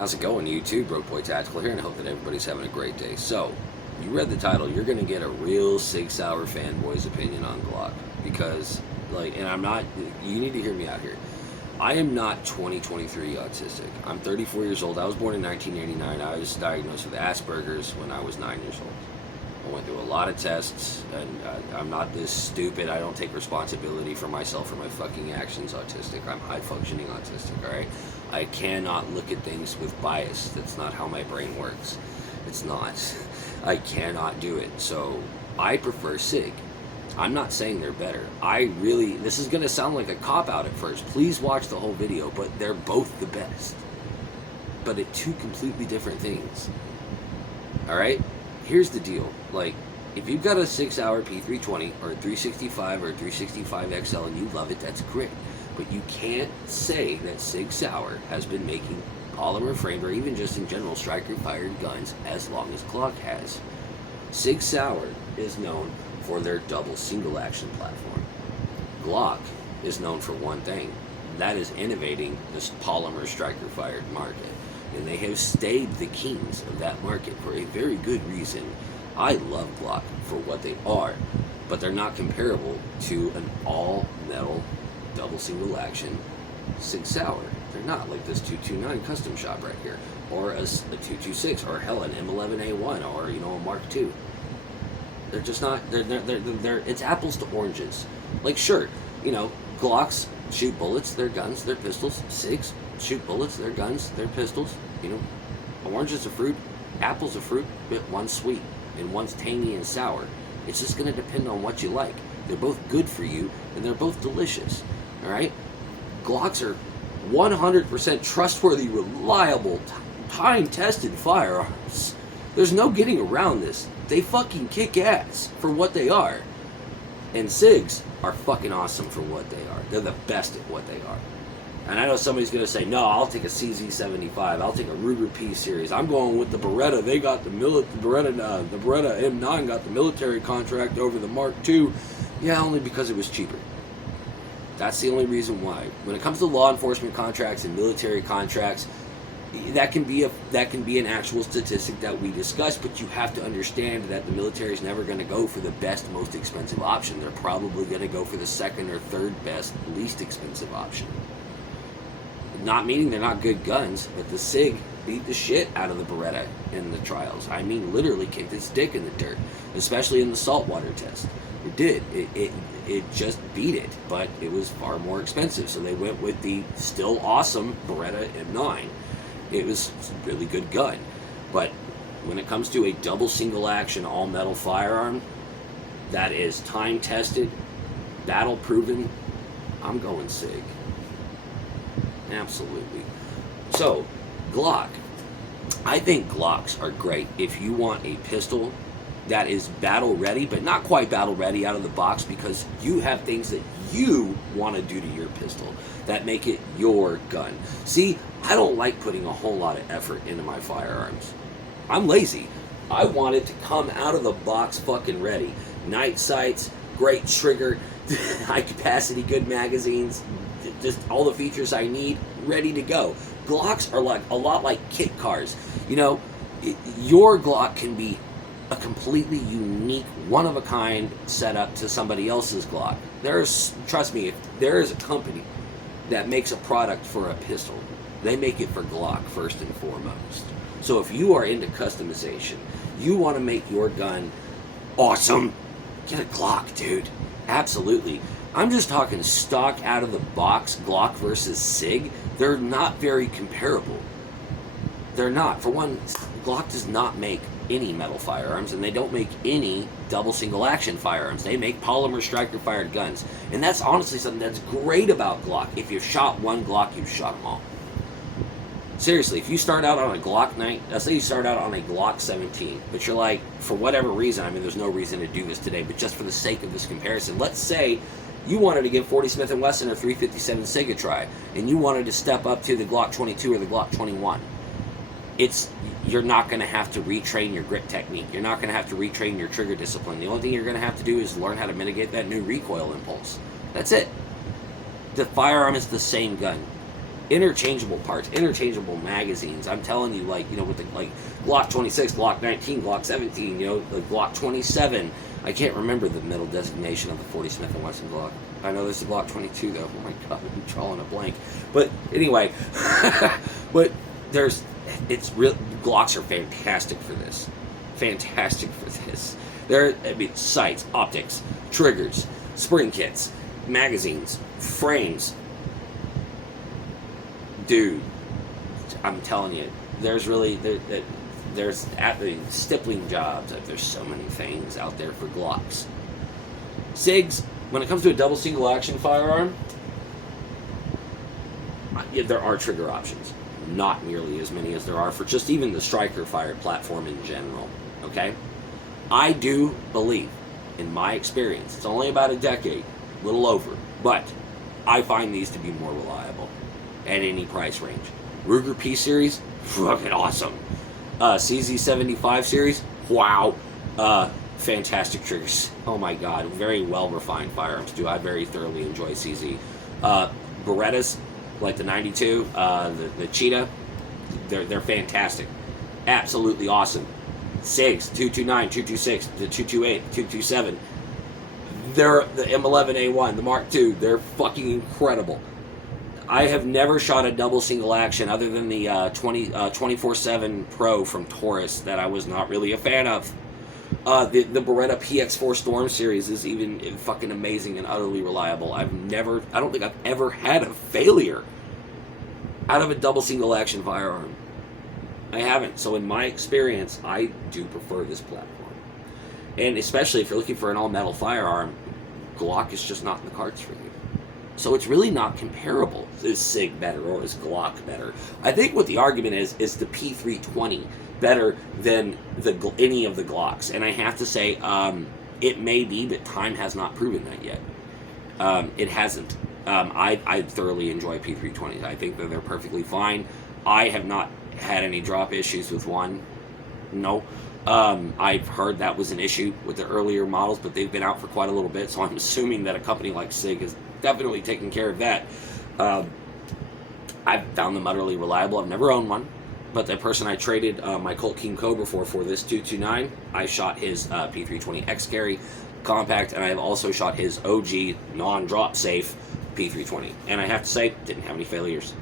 How's it going, YouTube? Broke Boy Tactical here, and I hope that everybody's having a great day. So, you read the title. You're going to get a real SIG Sauer fanboy's opinion on Glock. Because, and I'm not, you need to hear me out here. I am not 2023 autistic. I'm 34 years old. I was born in 1989. I was diagnosed with Asperger's when I was 9 years old. I went through a lot of tests, and I'm not this stupid. I don't take responsibility for myself or my fucking actions autistic. I'm high-functioning autistic, alright? I cannot look at things with bias. That's not how my brain works. It's not. I cannot do it. So, I prefer SIG. I'm not saying they're better. This is going to sound like a cop-out at first. Please watch the whole video, but they're both the best. But at two completely different things. Alright? Here's the deal. If you've got a 6 Sauer P320 or a 365 or a 365 XL and you love it, that's great. But you can't say that SIG Sauer has been making polymer framed or even just in general striker fired guns as long as Glock has. SIG Sauer is known for their double single action platform. Glock is known for one thing, and that is innovating this polymer striker fired market. And they have stayed the kings of that market for a very good reason. I love Glock for what they are, but they're not comparable to an all-metal double single action SIG Sauer. They're not, like this 229 custom shop right here, or a 226, or hell, an M11A1, or a Mark II. They're just not. It's apples to oranges. Sure, Glocks shoot bullets, their guns, their pistols. SIGs shoot bullets, their guns, their pistols. Oranges are fruit, apples are fruit, but one's sweet and one's tangy and sour. It's just going to depend on what you like. They're both good for you, and they're both delicious. All right? Glocks are 100% trustworthy, reliable, time-tested firearms. There's no getting around this. They fucking kick ass for what they are. And SIGs are fucking awesome for what they are. They're the best at what they are. And I know somebody's going to say, no, I'll take a CZ75. I'll take a Ruger P series. I'm going with the Beretta. They got the Beretta M9 got the military contract over the Mark II. Yeah, only because it was cheaper. That's the only reason why. When it comes to law enforcement contracts and military contracts, that can be an actual statistic that we discuss, but you have to understand that the military is never going to go for the best, most expensive option. They're probably going to go for the second or third best, least expensive option. Not meaning they're not good guns, but the SIG beat the shit out of the Beretta in the trials. I mean, literally kicked its dick in the dirt, especially in the saltwater test. It did. It just beat it, but it was far more expensive, so they went with the still awesome Beretta M9. It was a really good gun, but when it comes to a double single action all metal firearm that is time tested, battle proven, I'm going SIG. Absolutely. So, Glock. I think Glocks are great if you want a pistol that is battle ready, but not quite battle ready out of the box, because you have things that you want to do to your pistol that make it your gun. See, I don't like putting a whole lot of effort into my firearms. I'm lazy. I want it to come out of the box fucking ready. Night sights, great trigger, high capacity, good magazines, just all the features I need, ready to go. Glocks are like a lot like kit cars. Your Glock can be a completely unique, one-of-a-kind setup to somebody else's Glock. Trust me, if there is a company that makes a product for a pistol, they make it for Glock first and foremost. So if you are into customization, you want to make your gun awesome, get a Glock, dude. Absolutely. I'm just talking stock out of the box, Glock versus SIG. They're not very comparable. They're not. For one, Glock does not make any metal firearms, and they don't make any double single action firearms. They make polymer striker fired guns. And that's honestly something that's great about Glock. If you've shot one Glock, you've shot them all. Seriously, if you start out on a Glock 9, let's say you start out on a Glock 17, but you're like, for whatever reason, I mean, there's no reason to do this today, but just for the sake of this comparison, let's say you wanted to give 40 Smith & Wesson or 357 SIG a try, and you wanted to step up to the Glock 22 or the Glock 21. You're not going to have to retrain your grip technique. You're not going to have to retrain your trigger discipline. The only thing you're going to have to do is learn how to mitigate that new recoil impulse. That's it. The firearm is the same gun. interchangeable parts, interchangeable magazines. I'm telling you, like, you know, with the like Glock 26, Glock 19, Glock 17, you know, the Glock 27. I can't remember the middle designation of the 40 Smith & Wesson Glock. I know there's a Glock 22 though. Oh my god, I'm drawing a blank. But anyway, but it's real. Glocks are fantastic for this. Fantastic for this. I mean, sights, optics, triggers, spring kits, magazines, frames. Dude, I'm telling you, there's stippling jobs. There's so many things out there for Glocks. SIGs, when it comes to a double single action firearm, yeah, there are trigger options. Not nearly as many as there are for just even the striker fired platform in general. Okay? I do believe, in my experience, it's only about a decade, a little over, but I find these to be more reliable at any price range. Ruger P Series, fucking awesome. CZ75 Series, wow. Fantastic triggers. Oh my god, very well refined firearms too. I very thoroughly enjoy CZ. Berettas, like the 92, the Cheetah, they're fantastic. Absolutely awesome. SIGs, 229, 226, the 228, 227. They're the M11A1, the Mark II. They're fucking incredible. I have never shot a double single action other than the 24/7 Pro from Taurus that I was not really a fan of. The Beretta PX4 Storm series is even fucking amazing and utterly reliable. I don't think I've ever had a failure out of a double single action firearm. I haven't. So in my experience, I do prefer this platform. And especially if you're looking for an all-metal firearm, Glock is just not in the cards for you. So it's really not comparable. Is SIG better or is Glock better? I think what the argument is the P320 better than any of the Glocks? And I have to say, it may be, but time has not proven that yet. It hasn't. I thoroughly enjoy P320s. I think that they're perfectly fine. I have not had any drop issues with one. No. I've heard that was an issue with the earlier models, but they've been out for quite a little bit, so I'm assuming that a company like SIG is definitely taking care of that. I've found them utterly reliable. I've never owned one, but the person I traded my Colt King Cobra for this 229, I shot his P320 X-Carry compact, and I have also shot his OG non-drop safe P320, and I have to say, didn't have any failures.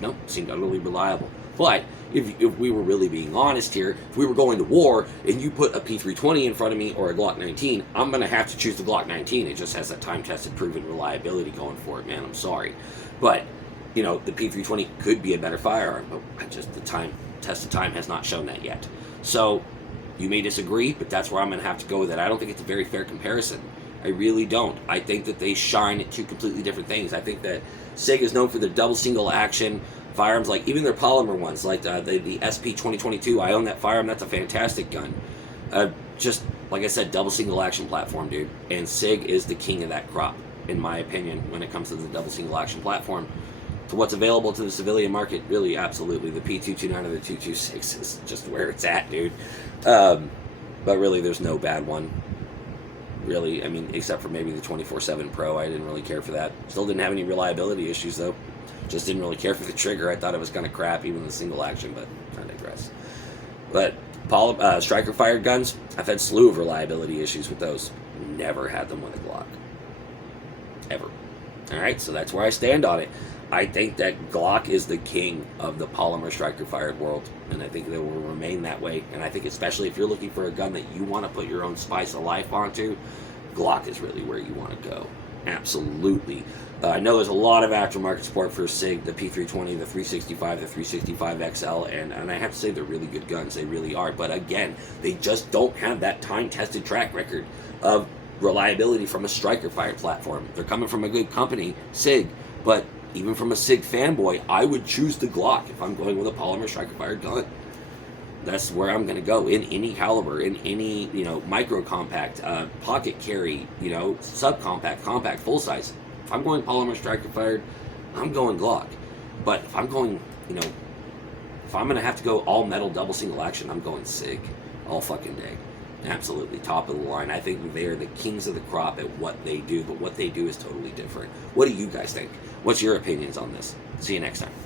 Nope, seemed utterly reliable. But if we were really being honest here, if we were going to war and you put a P320 in front of me or a Glock 19, I'm going to have to choose the Glock 19. It just has that time-tested, proven reliability going for it, man. I'm sorry. But, you know, the P320 could be a better firearm, but the test of time has not shown that yet. So, you may disagree, but that's where I'm going to have to go with it. I don't think it's a very fair comparison. I really don't. I think that they shine at two completely different things. I think that SIG is known for their double single action firearms, like even their polymer ones, like the SP 2022. I own that firearm. That's a fantastic gun. Just like I said, double single action platform, dude. And SIG is the king of that crop, in my opinion, when it comes to the double single action platform. To what's available to the civilian market, really, absolutely. The P229 or the 226 is just where it's at, dude. But really, there's no bad one. Really, I mean, except for maybe the 24/7 Pro. I didn't really care for that. Still didn't have any reliability issues, though. Just didn't really care for the trigger. I thought it was kind of crap, even the single action, but I digress. But striker fired guns, I've had a slew of reliability issues with those. Never had them with a Glock. Ever. Alright, so that's where I stand on it. I think that Glock is the king of the polymer striker fired world, and I think they will remain that way. And I think especially if you're looking for a gun that you want to put your own spice of life onto, Glock is really where you want to go. Absolutely. I know there's a lot of aftermarket support for SIG, the P320, the 365, the 365 XL, and I have to say they're really good guns. They really are. But again, they just don't have that time-tested track record of reliability from a striker-fired platform. They're coming from a good company, SIG, but even from a SIG fanboy, I would choose the Glock if I'm going with a polymer striker-fired gun. That's where I'm going to go, in any caliber, in any, you know, micro compact, pocket carry, you know, subcompact, compact, full size. If I'm going polymer striker fired, I'm going Glock. But if I'm going, you know, if I'm going to have to go all metal double single action, I'm going SIG all fucking day. Absolutely top of the line. I think they are the kings of the crop at what they do, but what they do is totally different. What do you guys think? What's your opinions on this? See you next time.